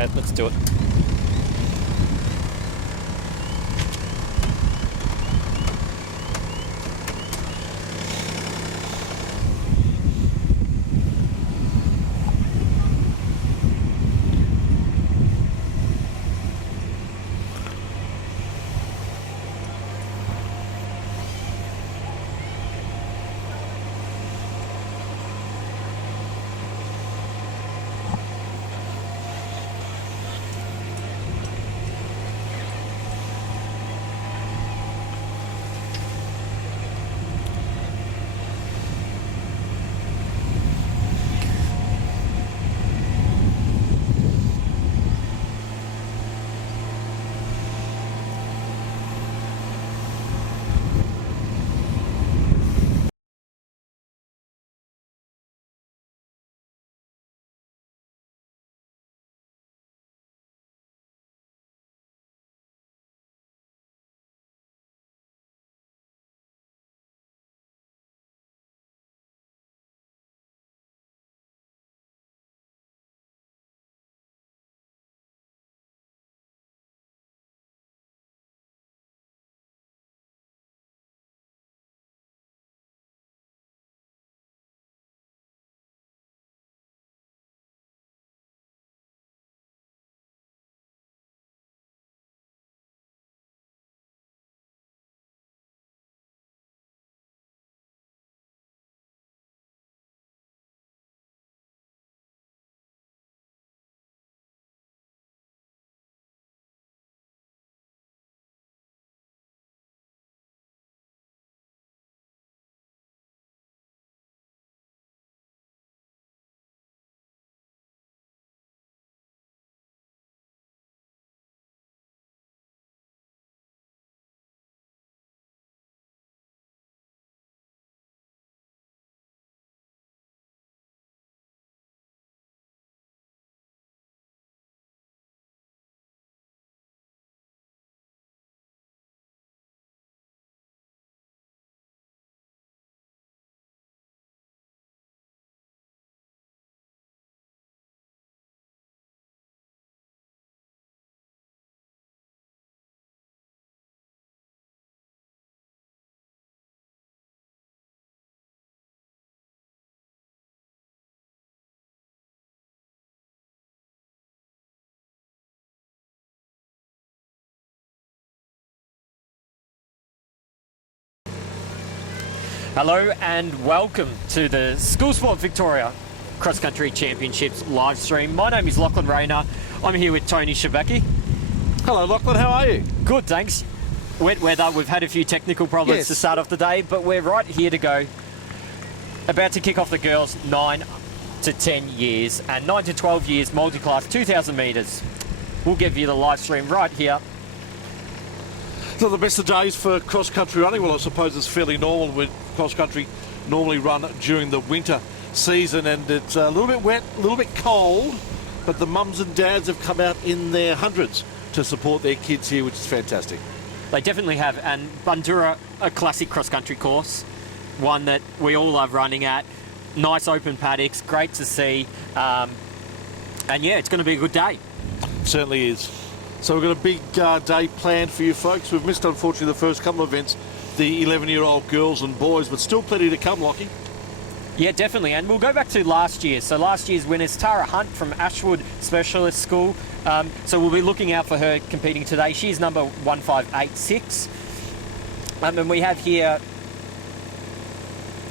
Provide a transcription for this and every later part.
Okay, let's do it. Hello and welcome to the School Sport Victoria Cross Country Championships live stream. My name is Lachlan Rayner. I'm here with Tony Shabaki. Hello Lachlan, how are you? Good, thanks. Wet weather, we've had a few technical problems to start off the day, but we're right here to go. About to kick off the girls 9 to 10 years and 9 to 12 years multi-class 2,000 metres. We'll give you the live stream right here. So the best of days for cross-country running. Well, I suppose it's fairly normal with cross-country normally run during the winter season, and it's a little bit wet, a little bit cold, but the mums and dads have come out in their hundreds to support their kids here, which is fantastic. They definitely have, and Bundoora, a classic cross-country course, one that we all love running at. Nice open paddocks, great to see, and yeah, it's going to be a good day. Certainly is. So we've got a big day planned for you folks. We've missed, unfortunately, the first couple of events, the 11-year-old girls and boys, but still plenty to come, Lockie. Yeah, definitely, and we'll go back to last year. So last year's winners, Tara Hunt from Ashwood Specialist School. So we'll be looking out for her competing today. She's number 1586. And we have here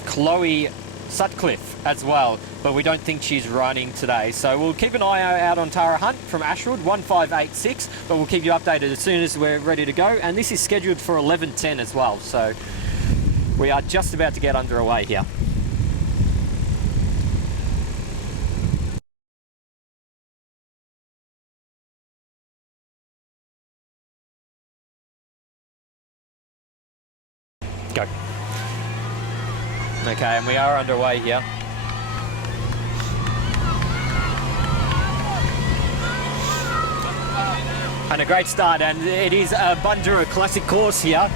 Chloe Sutcliffe as well, but we don't think she's running today. So we'll keep an eye out on Tara Hunt from Ashwood, 1586, but we'll keep you updated as soon as we're ready to go. And this is scheduled for 11:10 as well, so we are just about to get underway here. Go. Okay, and we are underway here. And a great start, and it is a Bundoora classic course here.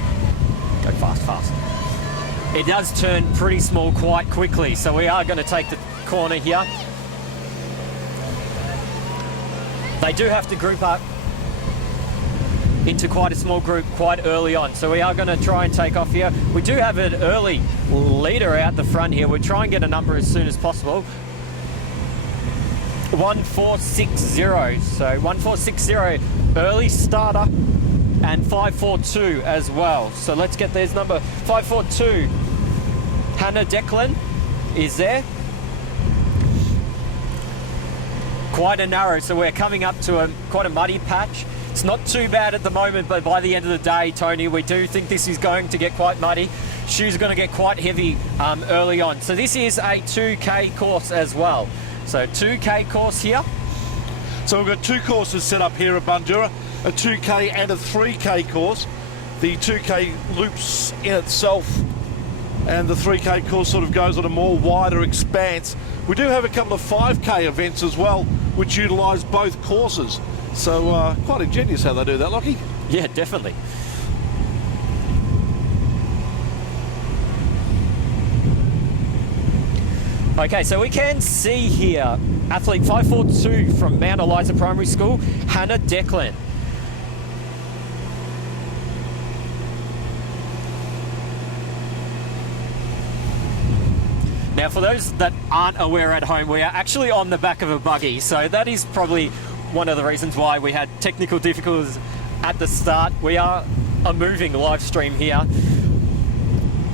Go fast, fast. It does turn pretty small quite quickly, so we are going to take the corner here. They do have to group up into quite a small group quite early on, so we are going to try and take off here. We do have an early leader out the front here. We'll try and get a number as soon as possible. 1460, so 1460 early starter, and 542 as well. So let's get this number. 542 Hannah Declan is there. Quite a narrow, so we're coming up to quite a muddy patch. It's not too bad at the moment, but by the end of the day, Tony, we do think this is going to get quite muddy. Shoes are going to get quite heavy early on. So this is a 2K course as well. So 2K course here. So we've got two courses set up here at Bundoora, a 2K and a 3K course. The 2K loops in itself, and the 3K course sort of goes on a more wider expanse. We do have a couple of 5K events as well, which utilise both courses. So quite ingenious how they do that, Lockie. Yeah, definitely. Okay, so we can see here athlete 542 from Mount Eliza Primary School, Hannah Declan. Now, for those that aren't aware at home, we are actually on the back of a buggy, so that is probably one of the reasons why we had technical difficulties at the start. We are a moving live stream here.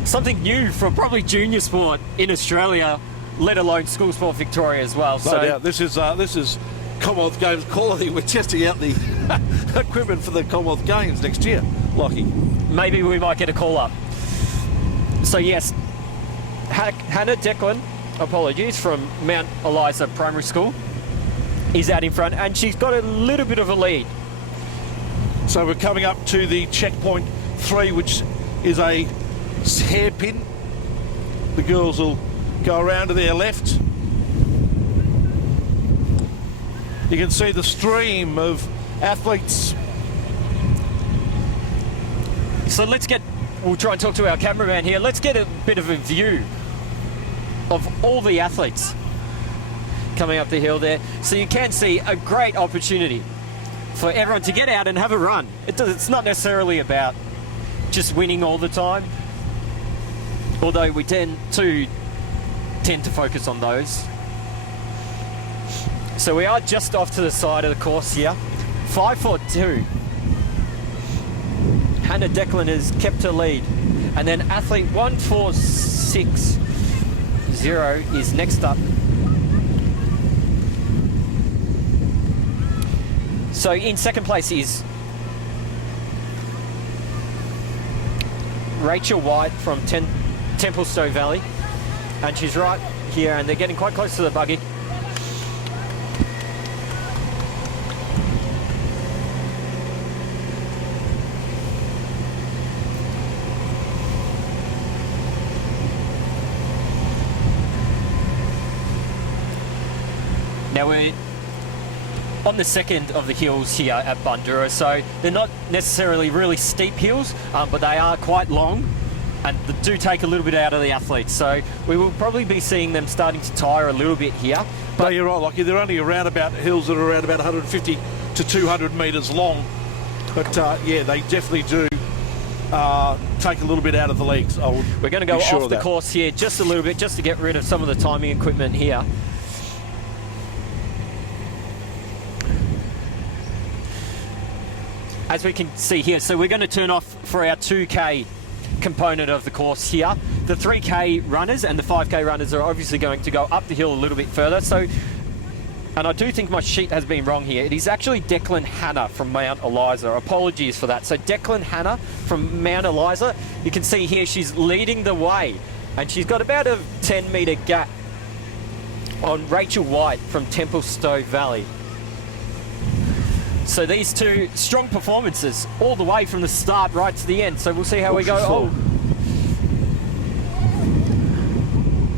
Something new for probably junior sport in Australia, let alone school sport Victoria as well. No doubt. This is Commonwealth Games quality. We're testing out the equipment for the Commonwealth Games next year, Lockie. Maybe we might get a call up. So yes, Hannah Declan, apologies, from Mount Eliza Primary School is out in front, and she's got a little bit of a lead. So we're coming up to the checkpoint 3, which is a hairpin. The girls will go around to their left. You can see the stream of athletes. So we'll try and talk to our cameraman here. Let's get a bit of a view of all the athletes coming up the hill there. So you can see a great opportunity for everyone to get out and have a run. It's not necessarily about just winning all the time, although we tend to focus on those. So we are just off to the side of the course here. 542. Hannah Declan has kept her lead. And then athlete 1460 is next up. So in second place is Rachel White from Templestowe Valley. And she's right here, and they're getting quite close to the buggy. Now we're on the second of the hills here at Bundoora, so they're not necessarily really steep hills, but they are quite long and they do take a little bit out of the athletes. So we will probably be seeing them starting to tire a little bit here. But no, you're right, Lockie. They're only around about hills that are around about 150 to 200 metres long. But yeah, they definitely do take a little bit out of the legs. We're going to go off the course here just a little bit, just to get rid of some of the timing equipment here. As we can see here, so we're going to turn off for our 2K component of the course here. The 3K runners and the 5K runners are obviously going to go up the hill a little bit further. So, and I do think my sheet has been wrong here. It is actually Declan Hannah from Mount Eliza. Apologies for that. So Declan Hannah from Mount Eliza, you can see here she's leading the way, and she's got about a 10-metre gap on Rachel White from Templestowe Valley. So these two strong performances all the way from the start right to the end. So we'll see how we go. Oh,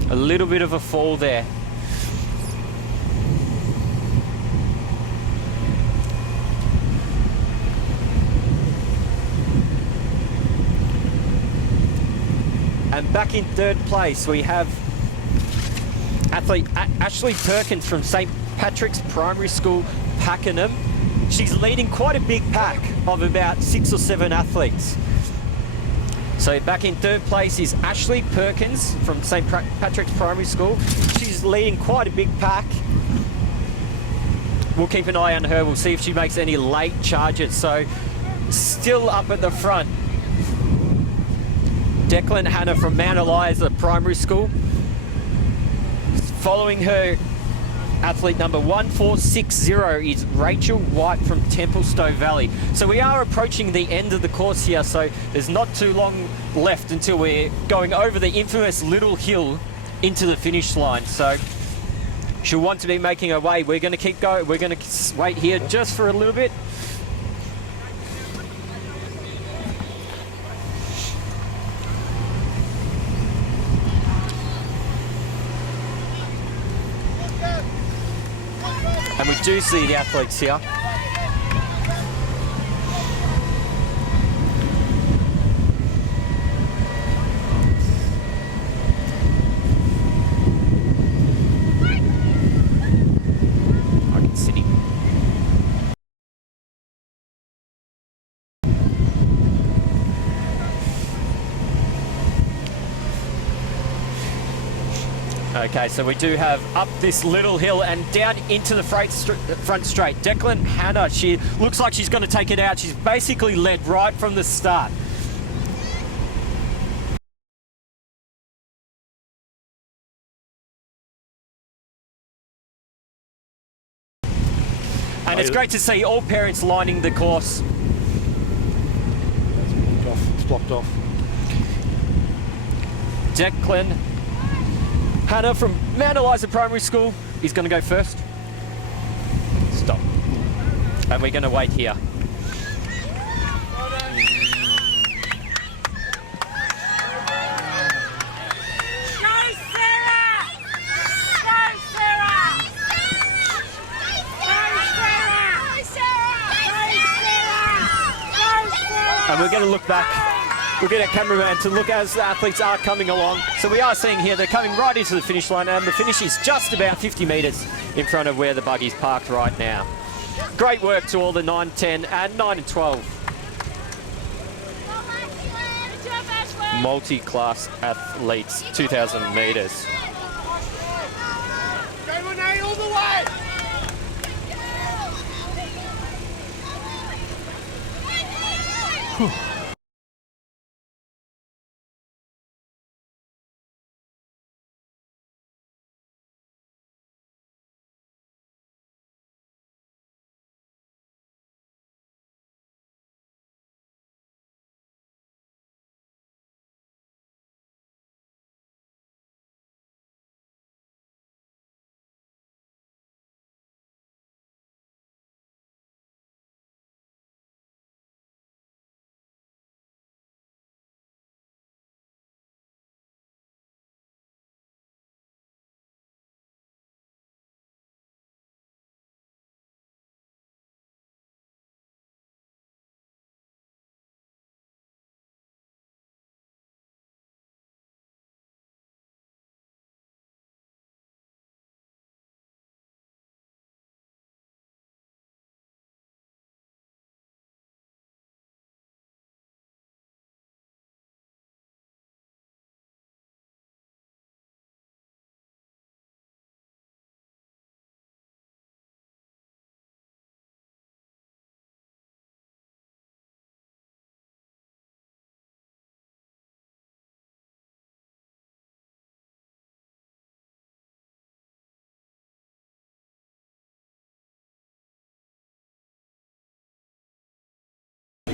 a little bit of a fall there. And back in third place, we have athlete Ashley Perkins from St. Patrick's Primary School, Pakenham. She's leading quite a big pack of about 6 or 7 athletes. So back in third place is Ashley Perkins from St. Patrick's Primary School. She's leading quite a big pack. We'll keep an eye on her. We'll see if she makes any late charges. So still up at the front, Declan Hannah from Mount Eliza Primary School. Following her, athlete number 1460 is Rachel White from Templestowe Valley. So we are approaching the end of the course here, so there's not too long left until we're going over the infamous little hill into the finish line. So she'll want to be making her way. We're going to keep going. We're going to wait here just for a little bit. And we do see the athletes here. I can see him. Okay, so we do have up this little hill and down into the front straight. Declan Hannah, she looks like she's going to take it out. She's basically led right from the start. And it's great to see all parents lining the course. It's blocked off. Declan Hannah from Mount Eliza Primary School is going to go first. Stop. And we're going to wait here. And we're going to look back. We'll get our cameraman to look as the athletes are coming along. So we are seeing here, they're coming right into the finish line, and the finish is just about 50 metres in front of where the buggy's parked right now. Great work to all the 9, 10 and 9 and 12 multi-class athletes, 2,000 metres. Go Renee all the way!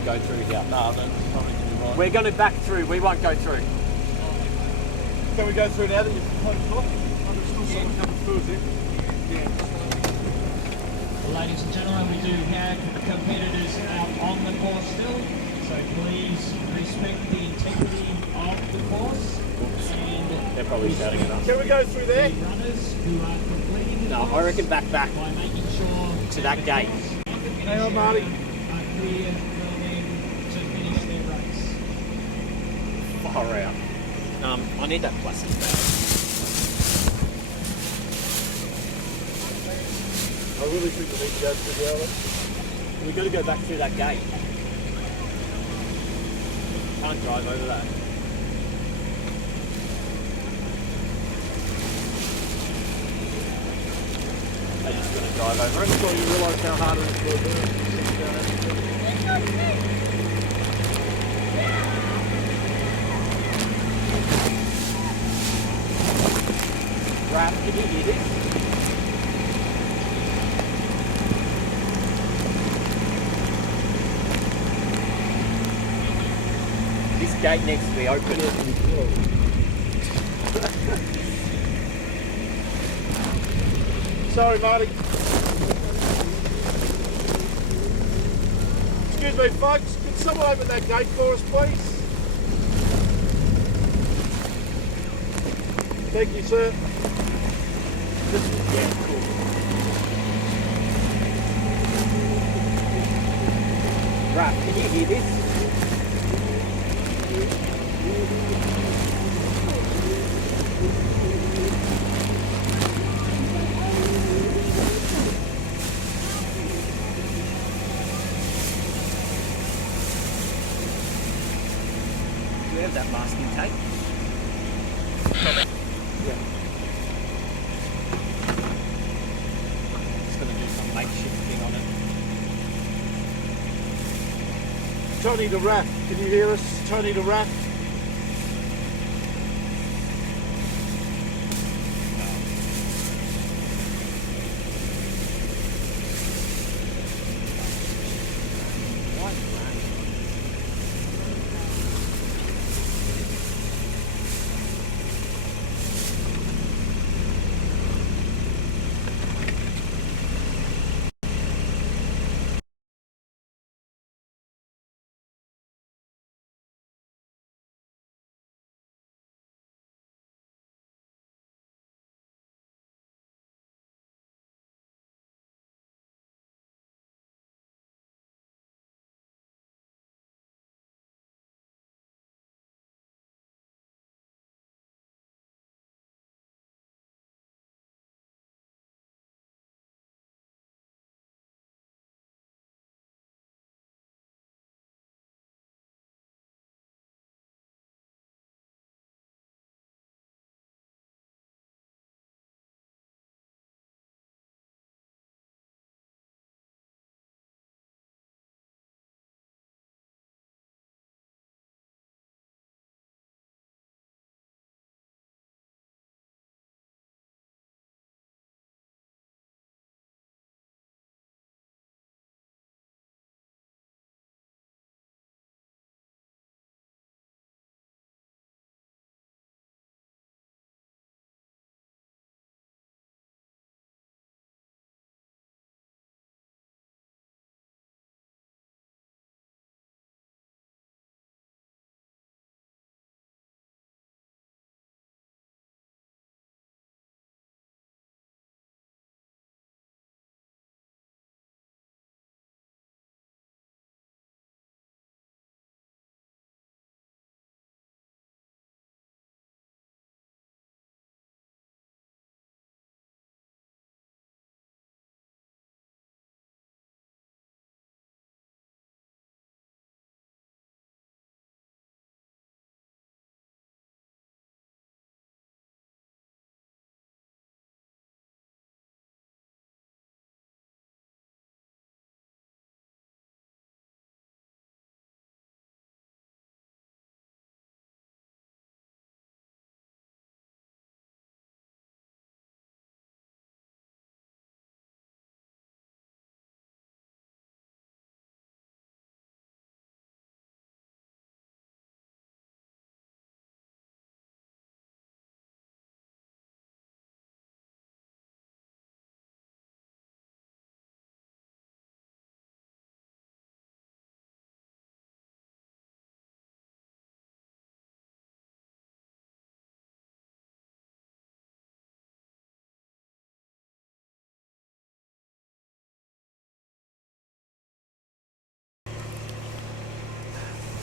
Go through here. No, that's probably going to be right. We're going to back through. We won't go through. Can we go through now that you've closed off? There's still someone coming through there. Ladies and gentlemen, we do have competitors out on the course still, so please respect the integrity of the course. And They're probably shouting it up. Can we go through there? the runners who are completing the No, course I reckon back by making sure to that gate. Hang on, Marty. are clear for them to finish their race. Far out. I need that plastic bag. I really think we need to go to the outlet. We've got to go back through that gate. Can't drive over that. They're just going to drive over it. So you realise how hard it is to do. Raph, can you hear this? This gate needs to be open. Sorry, Marty. Excuse me, folks. Can someone open that gate for us, please? Thank you, sir. Yeah, cool. Raph, can you hear this? Do we have that masking tape? Yeah. Just going to do some makeshift thing on it. Tony the Rat, can you hear us? Tony the Rat.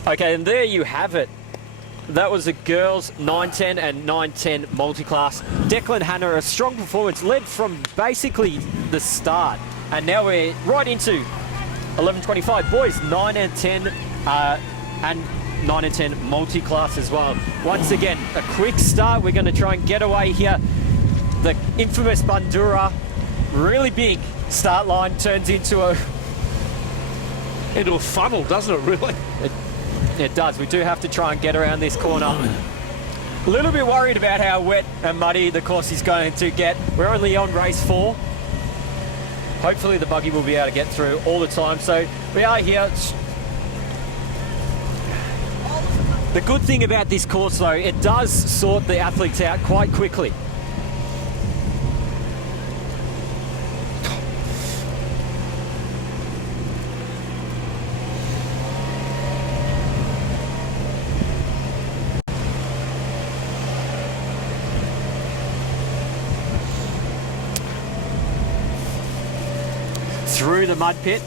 Okay, and there you have it. That was the girls 910 and 910 multi-class. Declan Hanna, a strong performance, led from basically the start. And now we're right into 11:25. Boys, 9 and 10 and 9 and 10 multi-class as well. Once again, a quick start. We're going to try and get away here. The infamous Bandura, really big start line, turns into a funnel, doesn't it, really? It does. We do have to try and get around this corner. A little bit worried about how wet and muddy the course is going to get. We're only on race 4. Hopefully the buggy will be able to get through all the time. So we are here. The good thing about this course, though, it does sort the athletes out quite quickly. Through the mud pit.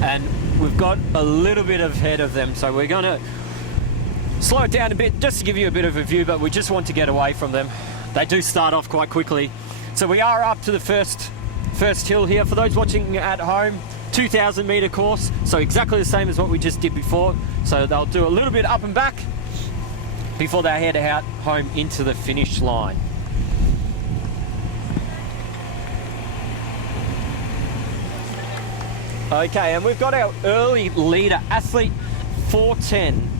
And we've got a little bit ahead of them, so we're going to slow it down a bit just to give you a bit of a view, but we just want to get away from them. They do start off quite quickly. So we are up to the first hill here. For those watching at home, 2,000 metre course, so exactly the same as what we just did before. So they'll do a little bit up and back before they head out home into the finish line. Okay, and we've got our early leader, athlete 410.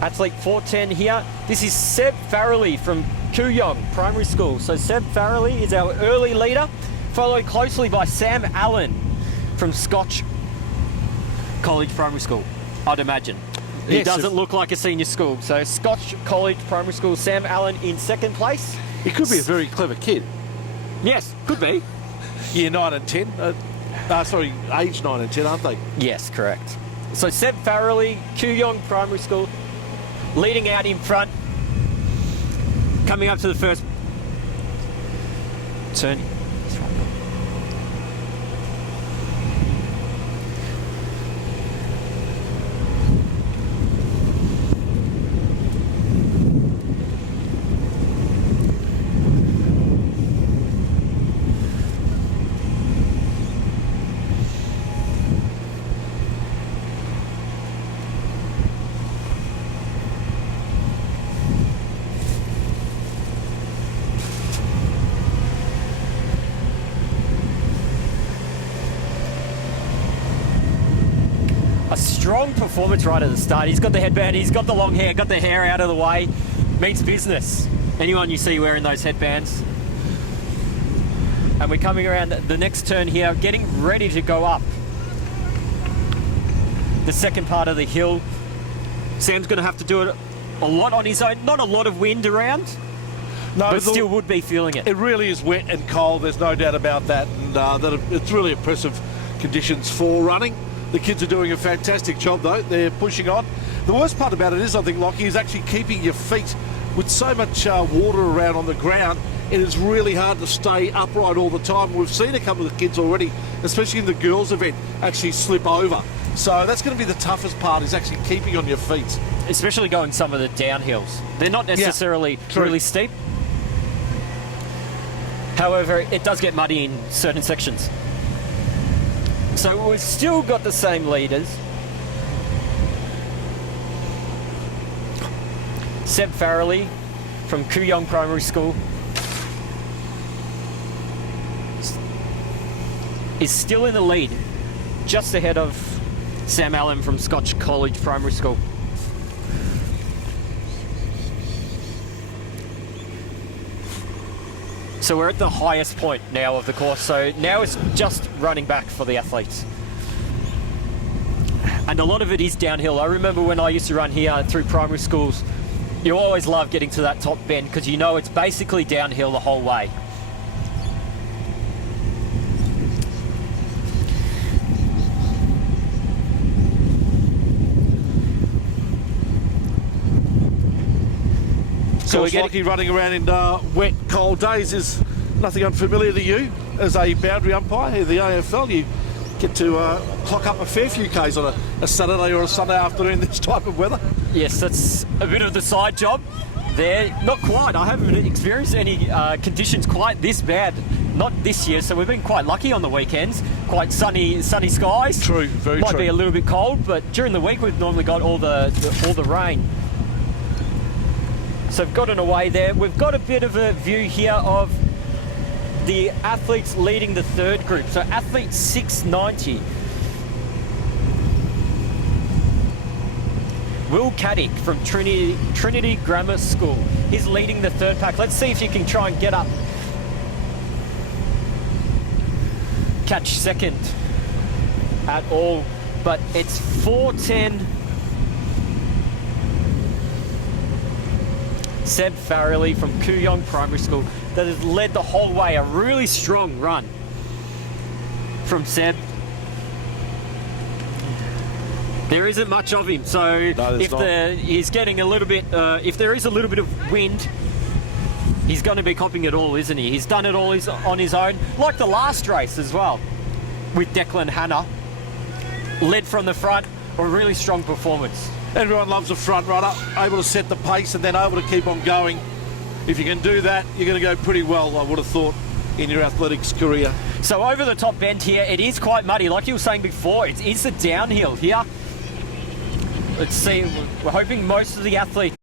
Athlete 410 here. This is Seb Farrelly from Kooyong Primary School. So Seb Farrelly is our early leader, followed closely by Sam Allen from Scotch College Primary School, I'd imagine. He doesn't look like a senior school. So Scotch College Primary School, Sam Allen in second place. He could be a very clever kid. Yes, could be. Year 9 and 10. Age 9 and 10, aren't they? Yes, correct. So Seb Farrelly, Kooyong Primary School, leading out in front, coming up to the first turn. A strong performance right at the start. He's got the headband, he's got the long hair, got the hair out of the way. Means business. Anyone you see wearing those headbands. And we're coming around the next turn here, getting ready to go up the second part of the hill. Sam's going to have to do it a lot on his own. Not a lot of wind around, but still would be feeling it. It really is wet and cold, there's no doubt about that. And it's really impressive conditions for running. The kids are doing a fantastic job, though. They're pushing on. The worst part about it is, I think, Lockie, is actually keeping your feet with so much water around on the ground. It is really hard to stay upright all the time. We've seen a couple of the kids already, especially in the girls' event, actually slip over. So that's going to be the toughest part, is actually keeping on your feet. Especially going some of the downhills. They're not necessarily really steep. However, it does get muddy in certain sections. So we've still got the same leaders. Seb Farrelly from Kooyong Primary School is still in the lead, just ahead of Sam Allen from Scotch College Primary School. So we're at the highest point now of the course, so now it's just running back for the athletes. And a lot of it is downhill. I remember when I used to run here through primary schools, you always love getting to that top bend because you know it's basically downhill the whole way. So we're getting running around in wet, cold days is nothing unfamiliar to you as a boundary umpire here at the AFL. You get to clock up a fair few Ks on a Saturday or a Sunday afternoon this type of weather. Yes, that's a bit of the side job. there. Not quite. I haven't experienced any conditions quite this bad. Not this year, so we've been quite lucky on the weekends. Quite sunny skies. True, very Might true. be a little bit cold, but during the week we've normally got all the rain. So we've got an away there. We've got a bit of a view here of the athletes leading the third group. So athlete 690. Will Caddick from Trinity Grammar School. He's leading the third pack. Let's see if you can try and get up. Catch second at all, but it's 4:10. Seb Farrelly from Kooyong Primary School that has led the whole way. A really strong run from Seb. There isn't much of him, so he's getting a little bit. If there is a little bit of wind, he's going to be copping it all, isn't he? He's done it all on his own, like the last race as well, with Declan Hanna. Led from the front, a really strong performance. Everyone loves a front runner, able to set the pace and then able to keep on going. If you can do that, you're going to go pretty well, I would have thought, in your athletics career. So over the top bend here, it is quite muddy. Like you were saying before, it is a downhill here. Let's see, we're hoping most of the athletes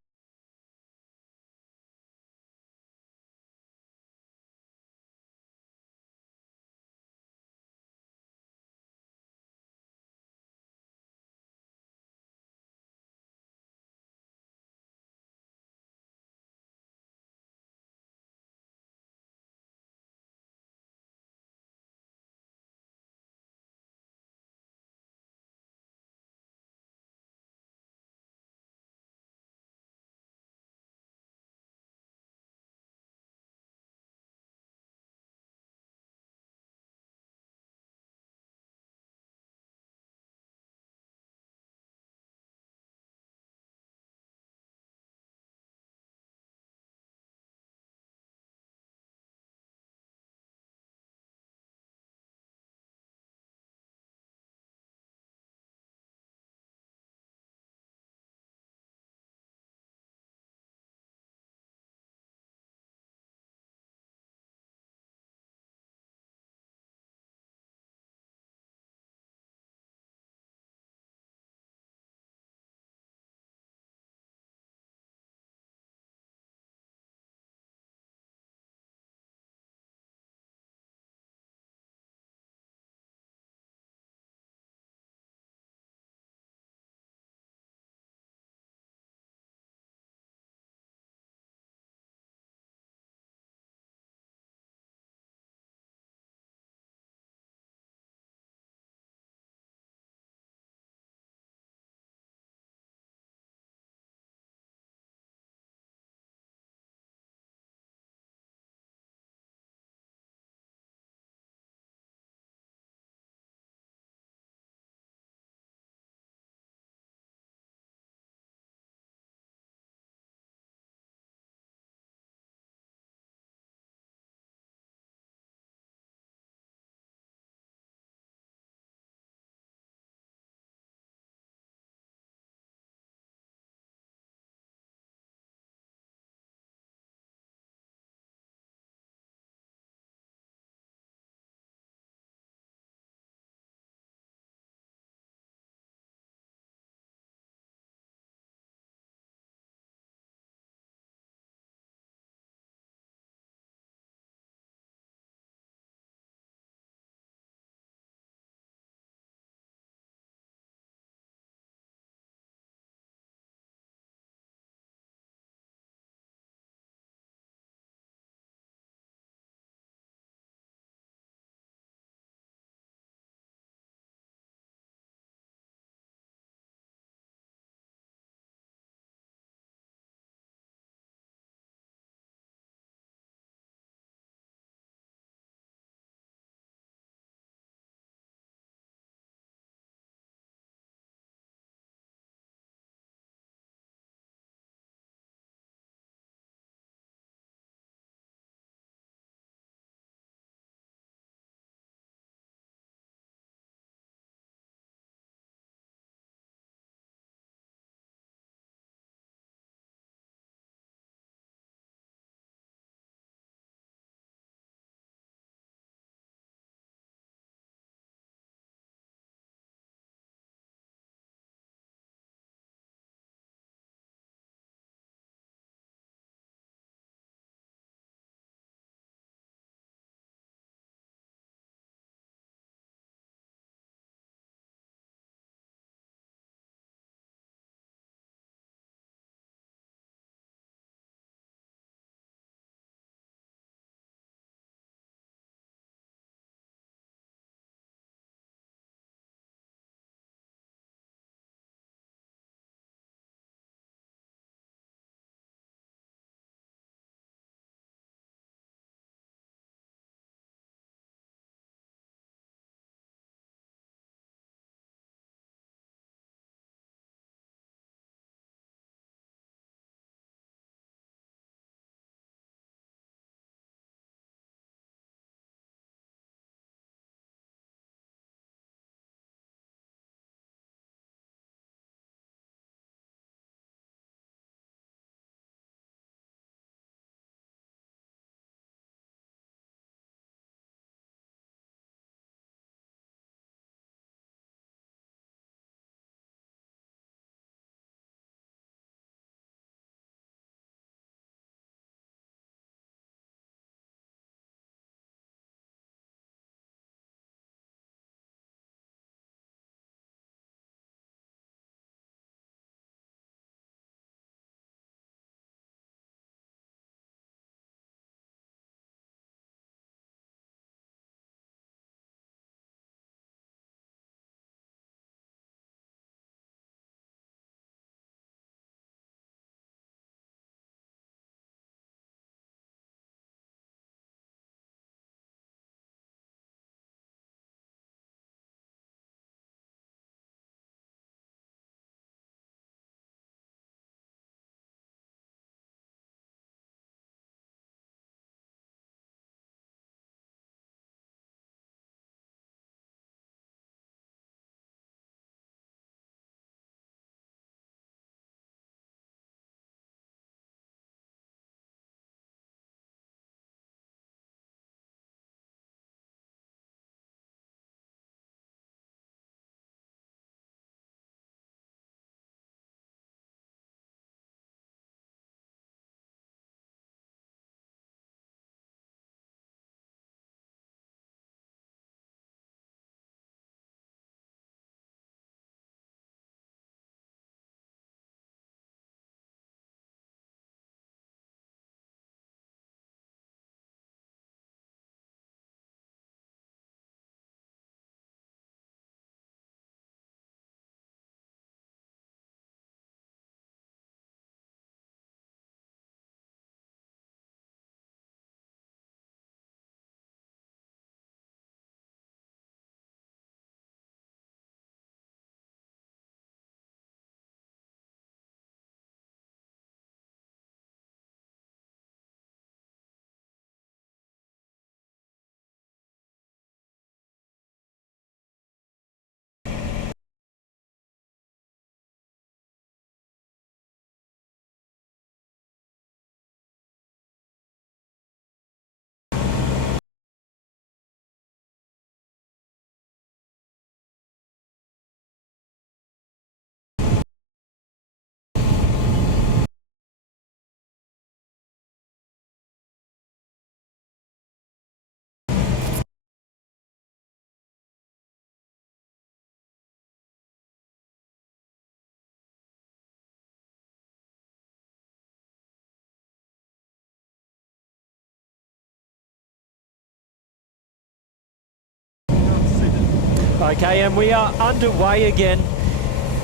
Okay, and we are underway again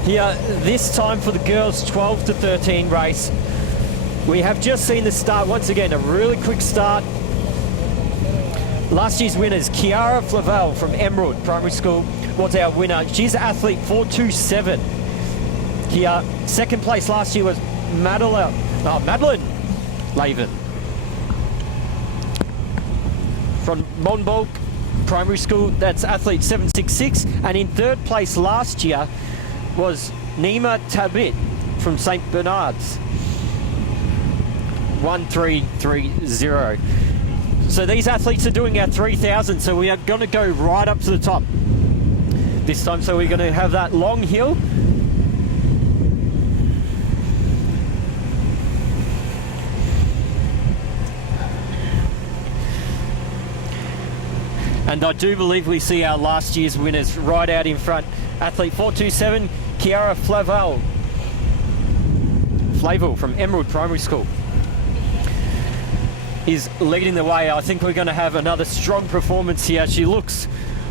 here, this time for the girls 12 to 13 race. We have just seen the start once again, a really quick start. Last year's winners, Kiara Flavel from Emerald Primary School was our winner. She's athlete 427. Here, second place last year was Madeline Laven from Monbulk Primary School, that's athlete 766. And in third place last year was Nima Tabit from St. Bernard's, 1330. So these athletes are doing our 3,000, so we are going to go right up to the top this time. So we're going to have that long hill. And I do believe we see our last year's winners right out in front. Athlete 427, Kiara Flavel from Emerald Primary School is leading the way. I think we're going to have another strong performance here. She looks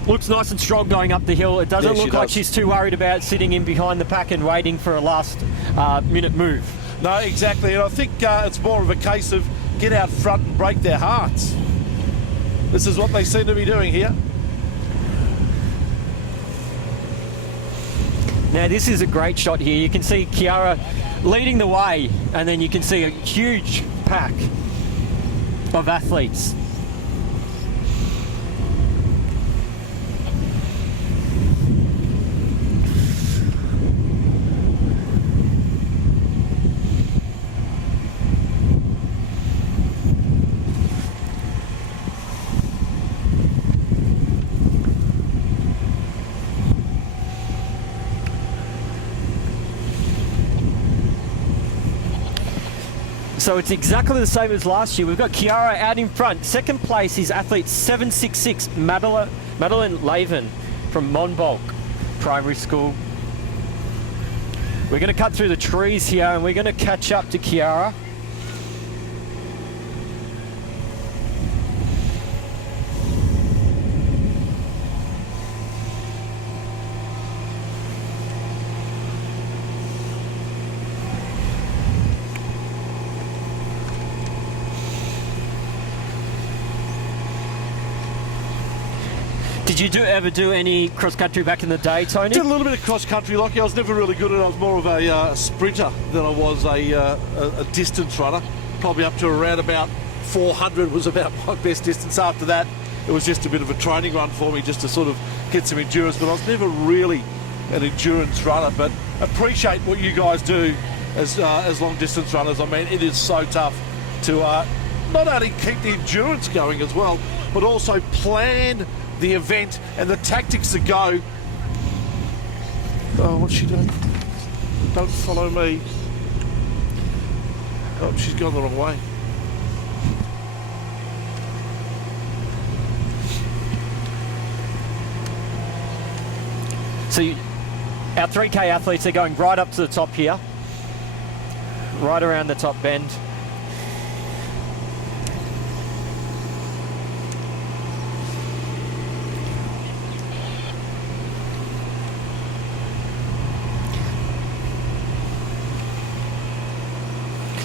nice and strong going up the hill. It doesn't look like she's too worried about sitting in behind the pack and waiting for a last minute move. No, exactly. And I think it's more of a case of get out front and break their hearts. This is what they seem to be doing here. Now this is a great shot here. You can see Kiara leading the way, and then you can see a huge pack of athletes. So it's exactly the same as last year. We've got Kiara out in front. Second place is athlete 766, Madeline Laven from Monbulk Primary School. We're going to cut through the trees here and we're going to catch up to Kiara. Did you ever do any cross-country back in the day, Tony? Did a little bit of cross-country, Lockie. I was never really good at it. I was more of a sprinter than I was a distance runner. Probably up to around about 400 was about my best distance. After that, it was just a bit of a training run for me just to sort of get some endurance. But I was never really an endurance runner. But appreciate what you guys do as long-distance runners. I mean, it is so tough to not only keep the endurance going as well, but also plan the event and the tactics that go. Oh, what's she doing? Don't follow me. Oh, she's gone the wrong way. So our 3K athletes are going right up to the top here, right around the top bend.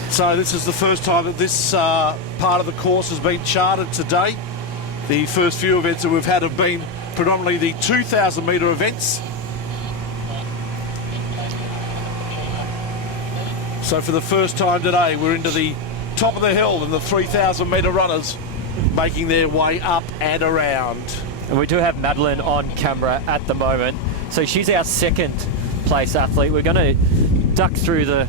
So this is the first time that this part of the course has been charted today. The first few events that we've had have been predominantly the 2,000 metre events. So for the first time today, we're into the top of the hill and the 3,000 metre runners making their way up and around. And we do have Madeline on camera at the moment. So she's our second place athlete. We're going to duck through the...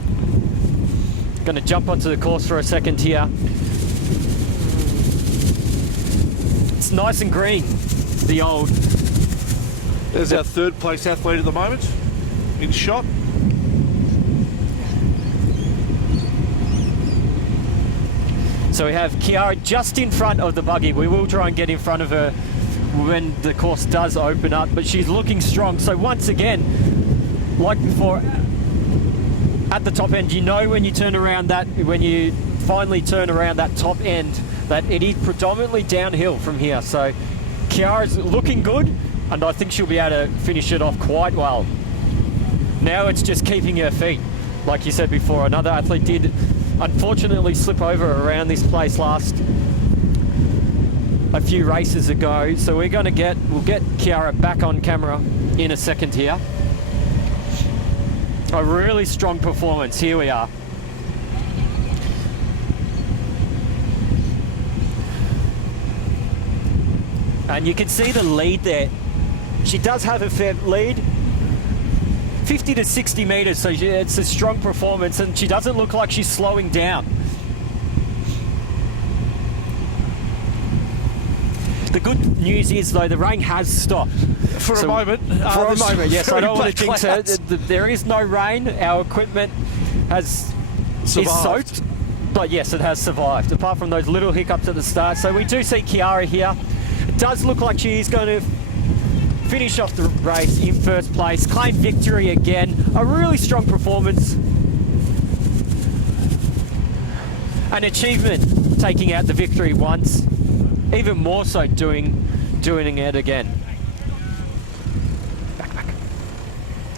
Going to jump onto the course for a second here. It's nice and green, the old. There's our third place athlete at the moment in shot. So we have Kiara just in front of the buggy. We will try and get in front of her when the course does open up, but she's looking strong. So once again, like before, at the top end, you know when you turn around that, when you finally turn around that top end, that it is predominantly downhill from here. So Kiara's looking good. and I think she'll be able to finish it off quite well. Now it's just keeping her feet. Like you said before, another athlete did unfortunately slip over around this place a few races ago, so we'll get Kiara back on camera in a second here. A really strong performance. Here we are. And you can see the lead there. She does have a fair lead, 50 to 60 metres, so it's a strong performance, and she doesn't look like she's slowing down. The good news is, though, the rain has stopped. For a moment. For a moment, yes. I don't want to jinx clouds. it. There is no rain. Our equipment is soaked, but yes, it has survived, apart from those little hiccups at the start. So we do see Kiara here. It does look like she is going to finish off the race in first place, claim victory again. A really strong performance. An achievement, taking out the victory once. Even more so doing it again. Back.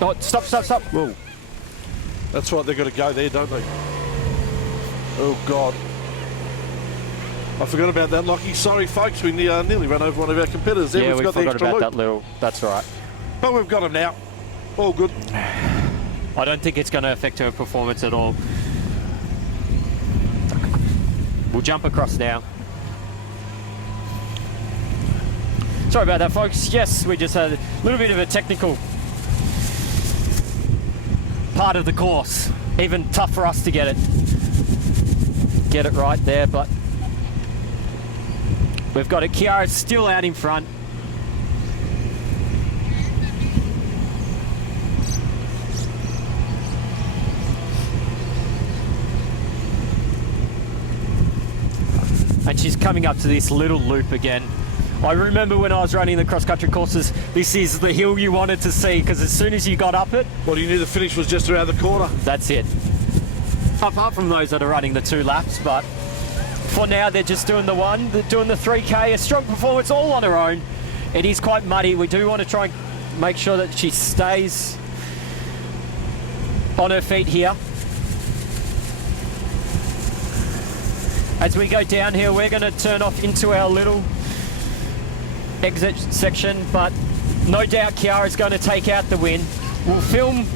Oh, stop. Whoa. That's right, they've got to go there, don't they? Oh, God. I forgot about that, Lockie. Sorry, folks, we nearly ran over one of our competitors there. Yeah, we've got forgot the extra about loop. that little. That's right. But we've got them now. All good. I don't think it's going to affect her performance at all. We'll jump across now. Sorry about that, folks. Yes, we just had a little bit of a technical part of the course. Even tough for us to get it right there, but we've got it. Kiara's still out in front. And she's coming up to this little loop again. I remember when I was running the cross-country courses, this is the hill you wanted to see, because as soon as you got up it... Well, you knew the finish was just around the corner. That's it. Apart from those that are running the 2 laps, but for now they're just doing the 1, they're doing the 3K, a strong performance all on her own. It is quite muddy. We do want to try and make sure that she stays on her feet here. As we go down here, we're going to turn off into our little exit section, but no doubt Kiara's going to take out the win. We'll film